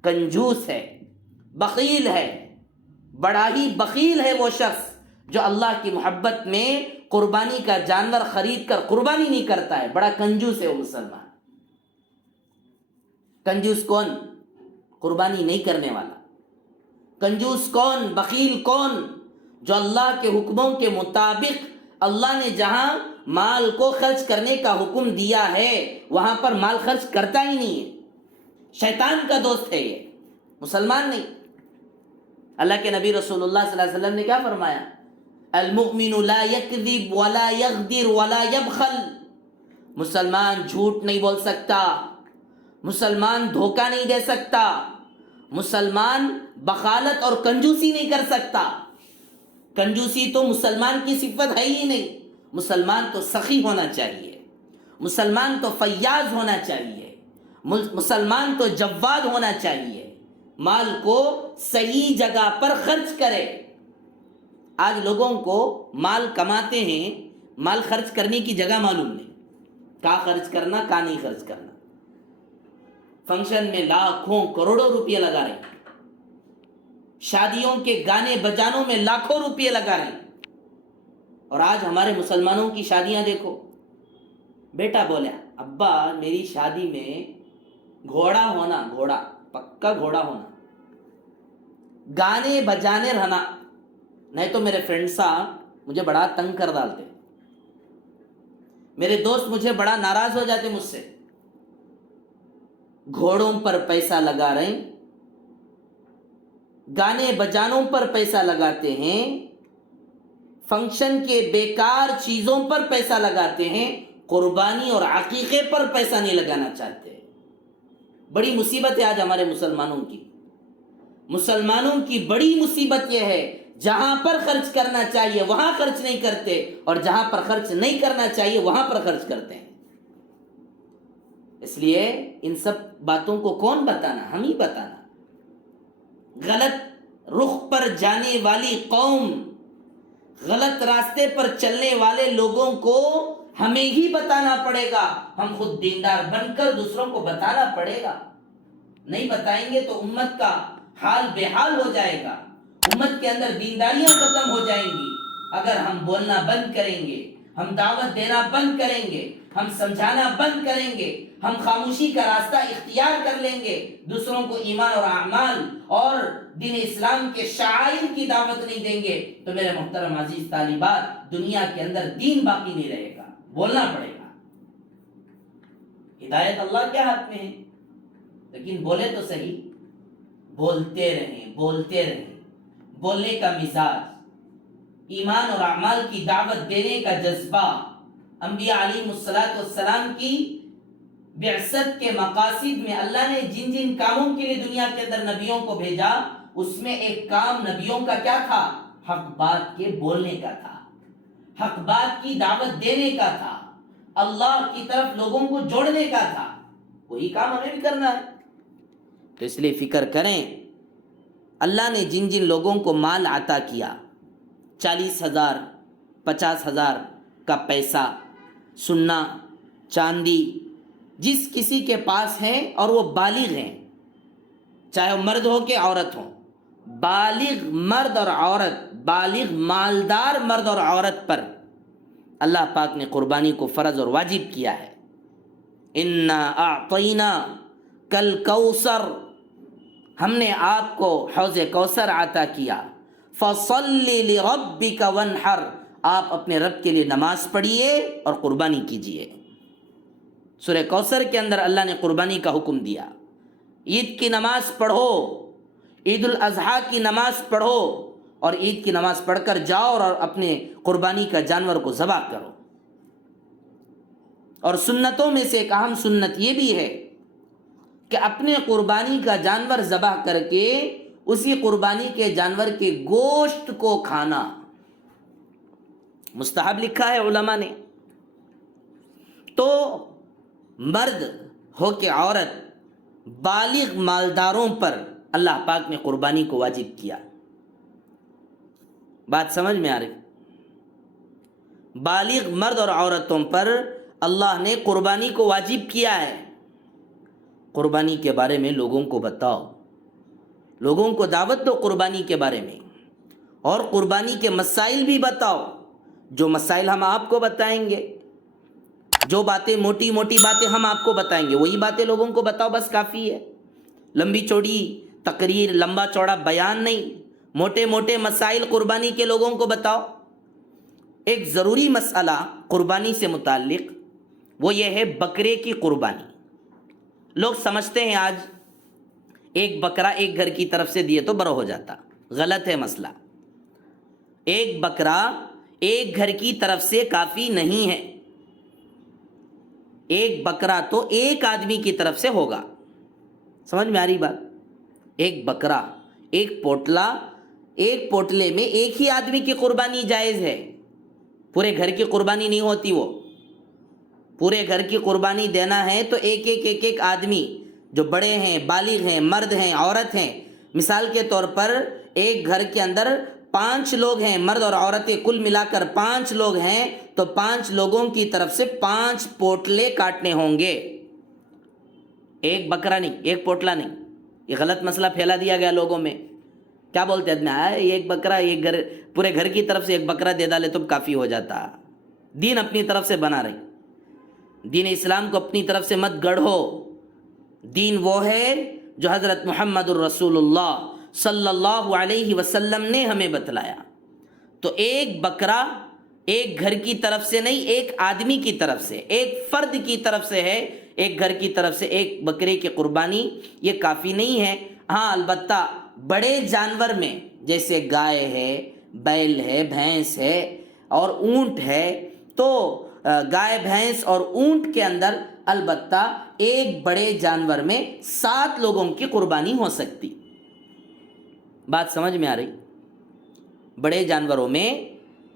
کنجوس ہے، بخیل ہے، بڑا ہی بخیل ہے وہ شخص جو اللہ کی محبت میں قربانی کا جانور خرید کر قربانی نہیں کرتا ہے. بڑا کنجوس ہے وہ مسلمان. کنجوس کون؟ قربانی نہیں کرنے والا. کنجوس کون؟ بخیل کون؟ جو اللہ کے حکموں کے مطابق اللہ نے جہاں مال کو خرچ کرنے کا حکم دیا ہے وہاں پر مال خرچ کرتا ہی نہیں ہے. شیطان کا دوست ہے یہ، مسلمان نہیں. اللہ کے نبی رسول اللہ صلی اللہ علیہ وسلم نے کیا فرمایا؟ المؤمن لا یکذب ولا یغدر ولا یبخل. مسلمان جھوٹ نہیں بول سکتا، مسلمان دھوکہ نہیں دے سکتا، مسلمان بخالت اور کنجوسی نہیں کر سکتا. کنجوسی تو مسلمان کی صفت ہے ہی نہیں. مسلمان تو سخی ہونا چاہیے، مسلمان تو فیاض ہونا چاہیے، مسلمان تو جواد ہونا چاہیے. مال کو صحیح جگہ پر خرچ کرے. آج لوگوں کو مال کماتے ہیں، مال خرچ کرنے کی جگہ معلوم نہیں، کہاں خرچ کرنا کہاں نہیں خرچ کرنا. فنکشن میں لاکھوں کروڑوں روپے لگا رہے ہیں، شادیوں کے گانے بجانوں میں لاکھوں روپے لگا رہے ہیں. اور آج ہمارے مسلمانوں کی شادیاں دیکھو. بیٹا بولا ابا میری شادی میں گھوڑا ہونا، گھوڑا پکا گھوڑا ہونا، گانے بجانے رہنا، نہیں تو میرے فرینڈ صاحب مجھے بڑا تنگ کر ڈالتے، میرے دوست مجھے بڑا ناراض ہو جاتے مجھ سے. گھوڑوں پر پیسہ لگا رہے ہیں، گانے بجانوں پر پیسہ لگاتے ہیں، فنکشن کے بیکار چیزوں پر پیسہ لگاتے ہیں، قربانی اور عقیقے پر پیسہ نہیں لگانا چاہتے. بڑی مصیبت ہے آج ہمارے مسلمانوں کی. مسلمانوں کی بڑی مصیبت یہ ہے جہاں پر خرچ کرنا چاہیے وہاں خرچ نہیں کرتے، اور جہاں پر خرچ نہیں کرنا چاہیے وہاں پر خرچ کرتے ہیں. اس لیے ان سب باتوں کو کون بتانا؟ ہم ہی بتانا. غلط رخ پر جانے والی قوم، غلط راستے پر چلنے والے لوگوں کو ہمیں ہی بتانا پڑے گا. ہم خود دیندار بن کر دوسروں کو بتانا پڑے گا. نہیں بتائیں گے تو امت کا حال بے حال ہو جائے گا، امت کے اندر دینداریاں ختم ہو جائیں گی. اگر ہم بولنا بند کریں گے، ہم دعوت دینا بند کریں گے، ہم سمجھانا بند کریں گے، ہم خاموشی کا راستہ اختیار کر لیں گے، دوسروں کو ایمان اور اعمال اور دین اسلام کے شعائر کی دعوت نہیں دیں گے، تو میرے محترم عزیز طالبات، دنیا کے اندر دین باقی نہیں رہے گا. بولنا پڑے گا. ہدایت اللہ کے ہاتھ میں ہے، لیکن بولے تو صحیح، بولتے رہیں بولتے رہیں. بولنے کا مزاج، ایمان اور اعمال کی دعوت دینے کا جذبہ، انبیاء علیہ الصلوۃ والسلام کی بعثت کے مقاصد میں اللہ نے جن جن کاموں کے لیے دنیا کے اندر نبیوں کو بھیجا، اس میں ایک کام نبیوں کا کیا تھا؟ حق بات کے بولنے کا تھا، حق بات کی دعوت دینے کا تھا، اللہ کی طرف لوگوں کو جوڑنے کا تھا۔ وہی کام ہمیں بھی کرنا ہے۔ تو اس لیے فکر کریں، اللہ نے جن جن لوگوں کو مال عطا کیا، 40,000 50,000 کا پیسہ، سونا، چاندی، جس کسی کے پاس ہے اور وہ بالغ ہیں، چاہے وہ مرد ہو کہ عورت ہو، بالغ مرد اور عورت، بالغ مالدار مرد اور عورت پر اللہ پاک نے قربانی کو فرض اور واجب کیا ہے۔ انا اعطینا کل کوثر، ہم نے آپ کو حوض کوثر عطا کیا۔ فصلی لربک وانحر، آپ اپنے رب کے لیے نماز پڑھیے اور قربانی کیجیے۔ سورہ کوثر کے اندر اللہ نے قربانی کا حکم دیا۔ عید کی نماز پڑھو، عید الاضحیٰ کی نماز پڑھو، اور عید کی نماز پڑھ کر جاؤ اور اپنے قربانی کا جانور کو ذبح کرو۔ اور سنتوں میں سے ایک اہم سنت یہ بھی ہے کہ اپنے قربانی کا جانور ذبح کر کے اسی قربانی کے جانور کے گوشت کو کھانا مستحب لکھا ہے علماء نے۔ تو مرد ہو کہ عورت، بالغ مالداروں پر اللہ پاک نے قربانی کو واجب کیا۔ بات سمجھ میں آ رہی؟ بالغ مرد اور عورتوں پر اللہ نے قربانی کو واجب کیا ہے۔ قربانی کے بارے میں لوگوں کو بتاؤ، لوگوں کو دعوت دو قربانی کے بارے میں، اور قربانی کے مسائل بھی بتاؤ۔ جو مسائل ہم آپ کو بتائیں گے، جو باتیں موٹی موٹی باتیں ہم آپ کو بتائیں گے، وہی باتیں لوگوں کو بتاؤ، بس کافی ہے۔ لمبی چوڑی تقریر، لمبا چوڑا بیان نہیں، موٹے موٹے مسائل قربانی کے لوگوں کو بتاؤ۔ ایک ضروری مسئلہ قربانی سے متعلق وہ یہ ہے بکرے کی قربانی۔ لوگ سمجھتے ہیں آج ایک بکرا ایک گھر کی طرف سے دیے تو برا ہو جاتا، غلط ہے مسئلہ۔ ایک بکرا ایک گھر کی طرف سے کافی نہیں ہے، ایک بکرا تو ایک آدمی کی طرف سے ہوگا۔ سمجھ میں آ رہی بات؟ ایک بکرا، ایک پوٹلا، ایک پوٹلے میں ایک ہی آدمی کی قربانی جائز ہے، پورے گھر کی قربانی نہیں ہوتی۔ وہ پورے گھر کی قربانی دینا ہے تو ایک ایک آدمی، جو بڑے ہیں، بالغ ہیں، مرد ہیں، عورت ہیں۔ مثال کے طور پر ایک گھر کے اندر 5 لوگ ہیں، مرد اور عورتیں کل ملا کر 5 لوگ ہیں، تو 5 لوگوں کی طرف سے 5 پوٹلے کاٹنے ہوں گے، ایک بکرا نہیں، ایک پوٹلا نہیں۔ یہ غلط مسئلہ پھیلا دیا گیا لوگوں میں۔ کیا بولتے ہیں؟ ایک بکرا، ایک گھر، پورے گھر کی طرف سے ایک بکرا دے ڈالے تو کافی ہو جاتا۔ دین اپنی طرف سے بنا رہی، دین اسلام کو اپنی طرف سے مت گڑھو۔ دین وہ ہے جو حضرت محمد الرسول اللہ صلی اللہ علیہ وسلم نے ہمیں بتلایا۔ تو ایک بکرا ایک گھر کی طرف سے نہیں، ایک آدمی کی طرف سے، ایک فرد کی طرف سے ہے، ایک گھر کی طرف سے ایک بکرے کی قربانی، یہ کافی نہیں ہے۔ ہاں البتہ بڑے جانور میں جیسے گائے ہے، بیل ہے، بھینس ہے اور اونٹ ہے، تو گائے، بھینس اور اونٹ کے اندر البتہ ایک بڑے جانور میں 7 لوگوں کی قربانی ہو سکتی۔ بات سمجھ میں آ رہی؟ بڑے جانوروں میں،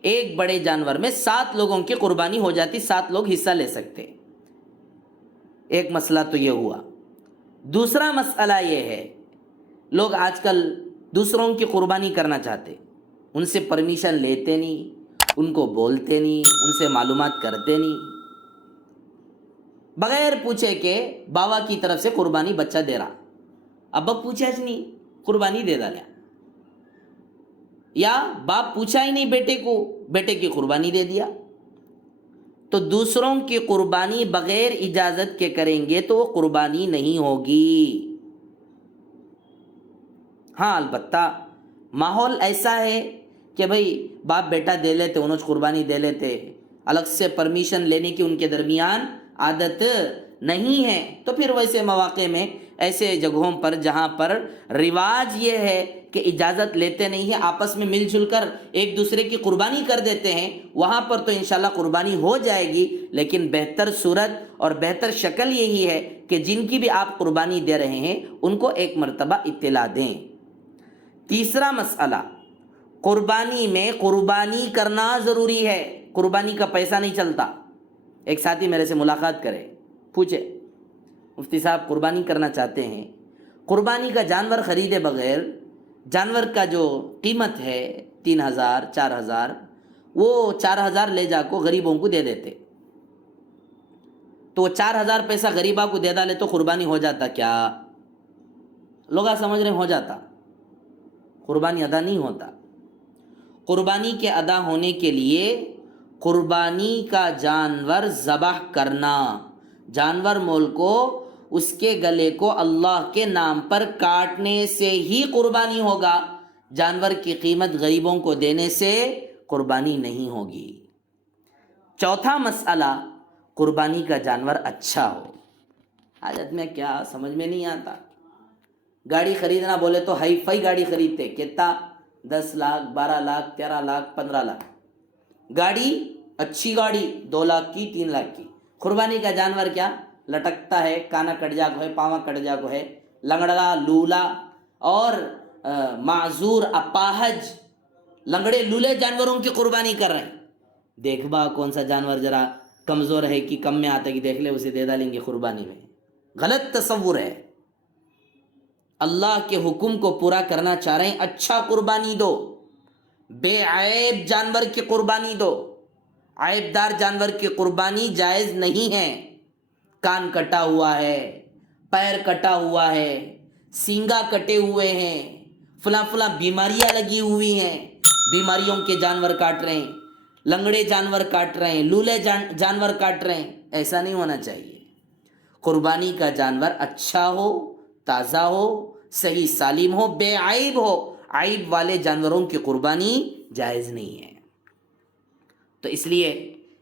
ایک بڑے جانور میں 7 لوگوں کی قربانی ہو جاتی، 7 لوگ حصہ لے سکتے۔ ایک مسئلہ تو یہ ہوا۔ دوسرا مسئلہ یہ ہے، لوگ آج کل دوسروں کی قربانی کرنا چاہتے، ان سے پرمیشن لیتے نہیں، ان کو بولتے نہیں، ان سے معلومات کرتے نہیں، بغیر پوچھے کہ بابا کی طرف سے قربانی بچہ دے رہا، ابا پوچھا ہی نہیں، قربانی دے ڈالا، یا باپ پوچھا ہی نہیں بیٹے کو، بیٹے کی قربانی دے دیا۔ تو دوسروں کی قربانی بغیر اجازت کے کریں گے تو وہ قربانی نہیں ہوگی۔ ہاں البتہ ماحول ایسا ہے کہ بھئی باپ بیٹا دے لیتے، انہوں قربانی دے لیتے، الگ سے پرمیشن لینے کی ان کے درمیان عادت نہیں ہے، تو پھر ویسے مواقع میں ایسے جگہوں پر جہاں پر رواج یہ ہے کہ اجازت لیتے نہیں ہیں، آپس میں مل جل کر ایک دوسرے کی قربانی کر دیتے ہیں، وہاں پر تو انشاءاللہ قربانی ہو جائے گی، لیکن بہتر صورت اور بہتر شکل یہی ہے کہ جن کی بھی آپ قربانی دے رہے ہیں ان کو ایک مرتبہ اطلاع دیں۔ تیسرا مسئلہ، قربانی میں قربانی کرنا ضروری ہے، قربانی کا پیسہ نہیں چلتا۔ ایک ساتھی میرے سے ملاقات کرے، پوچھے مفتی صاحب قربانی کرنا چاہتے ہیں، قربانی کا جانور خریدے بغیر جانور کا جو قیمت ہے 3000 4000، وہ 4000 لے جا کو غریبوں کو دے دیتے، تو وہ 4000 پیسہ غریبہ کو دے ڈالے تو قربانی ہو جاتا کیا؟ لوگ سمجھ رہے ہیں ہو جاتا، قربانی ادا نہیں ہوتا۔ قربانی کے ادا ہونے کے لیے قربانی کا جانور ذبح کرنا، جانور مول کو اس کے گلے کو اللہ کے نام پر کاٹنے سے ہی قربانی ہوگا، جانور کی قیمت غریبوں کو دینے سے قربانی نہیں ہوگی۔ چوتھا مسئلہ، قربانی کا جانور اچھا ہو۔ حاجت میں کیا سمجھ میں نہیں آتا، گاڑی خریدنا بولے تو ہائی فائی گاڑی خریدتے، کتنا 10 لاکھ 12 لاکھ 13 لاکھ 15 لاکھ، گاڑی اچھی گاڑی 2 لاکھ کی 3 لاکھ کی۔ قربانی کا جانور کیا لٹکتا ہے، کانا کٹ جا کو ہے، پاواں کٹ جا کو ہے، لنگڑا لولا اور معذور اپاہج لنگڑے لولے جانوروں کی قربانی کر رہے ہیں۔ دیکھ با کون سا جانور ذرا کمزور ہے کہ کم میں آتا ہے کہ دیکھ لے اسے دے ڈالیں گے قربانی میں، غلط تصور ہے۔ اللہ کے حکم کو پورا کرنا چاہ رہے ہیں، اچھا قربانی دو، بے عیب جانور کی قربانی دو۔ عیب دار جانور کی قربانی جائز نہیں ہے، کان کٹا ہوا ہے، پیر کٹا ہوا ہے، سینگا کٹے ہوئے ہیں، فلاں فلاں بیماریاں لگی ہوئی ہیں، بیماریوں کے جانور کاٹ رہے ہیں، لنگڑے جانور کاٹ رہے ہیں، لولے جانور کاٹ رہے ہیں، ایسا نہیں ہونا چاہیے۔ قربانی کا جانور اچھا ہو، تازہ ہو، صحیح سالم ہو، بے عیب ہو، عیب والے جانوروں کی قربانی جائز نہیں ہے۔ تو اس لیے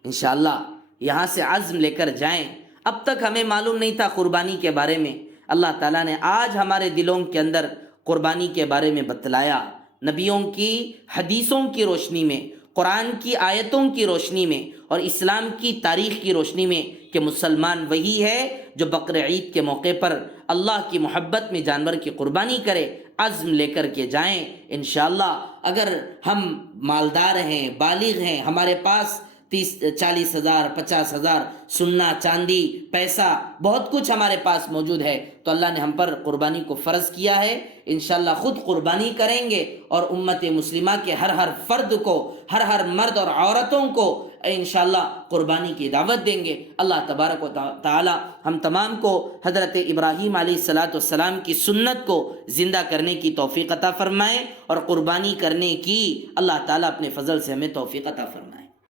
انشاءاللہ یہاں سے عزم لے کر جائیں۔ اب تک ہمیں معلوم نہیں تھا قربانی کے بارے میں، اللہ تعالیٰ نے آج ہمارے دلوں کے اندر قربانی کے بارے میں بتلایا، نبیوں کی حدیثوں کی روشنی میں، قرآن کی آیتوں کی روشنی میں اور اسلام کی تاریخ کی روشنی میں کہ مسلمان وہی ہے جو بقر عید کے موقع پر اللہ کی محبت میں جانور کی قربانی کرے۔ عزم لے کر کے جائیں انشاءاللہ۔ اگر ہم مالدار ہیں، بالغ ہیں، ہمارے پاس 30-40 ہزار 50 ہزار سونا چاندی پیسہ بہت کچھ ہمارے پاس موجود ہے، تو اللہ نے ہم پر قربانی کو فرض کیا ہے، انشاءاللہ خود قربانی کریں گے اور امت مسلمہ کے ہر فرد کو، ہر مرد اور عورتوں کو انشاءاللہ قربانی کی دعوت دیں گے۔ اللہ تبارک و تعالی ہم تمام کو حضرت ابراہیم علیہ السلام کی سنت کو زندہ کرنے کی توفیق عطا فرمائے اور قربانی کرنے کی اللہ تعالی اپنے فضل سے ہمیں توفیق عطا فرمائے۔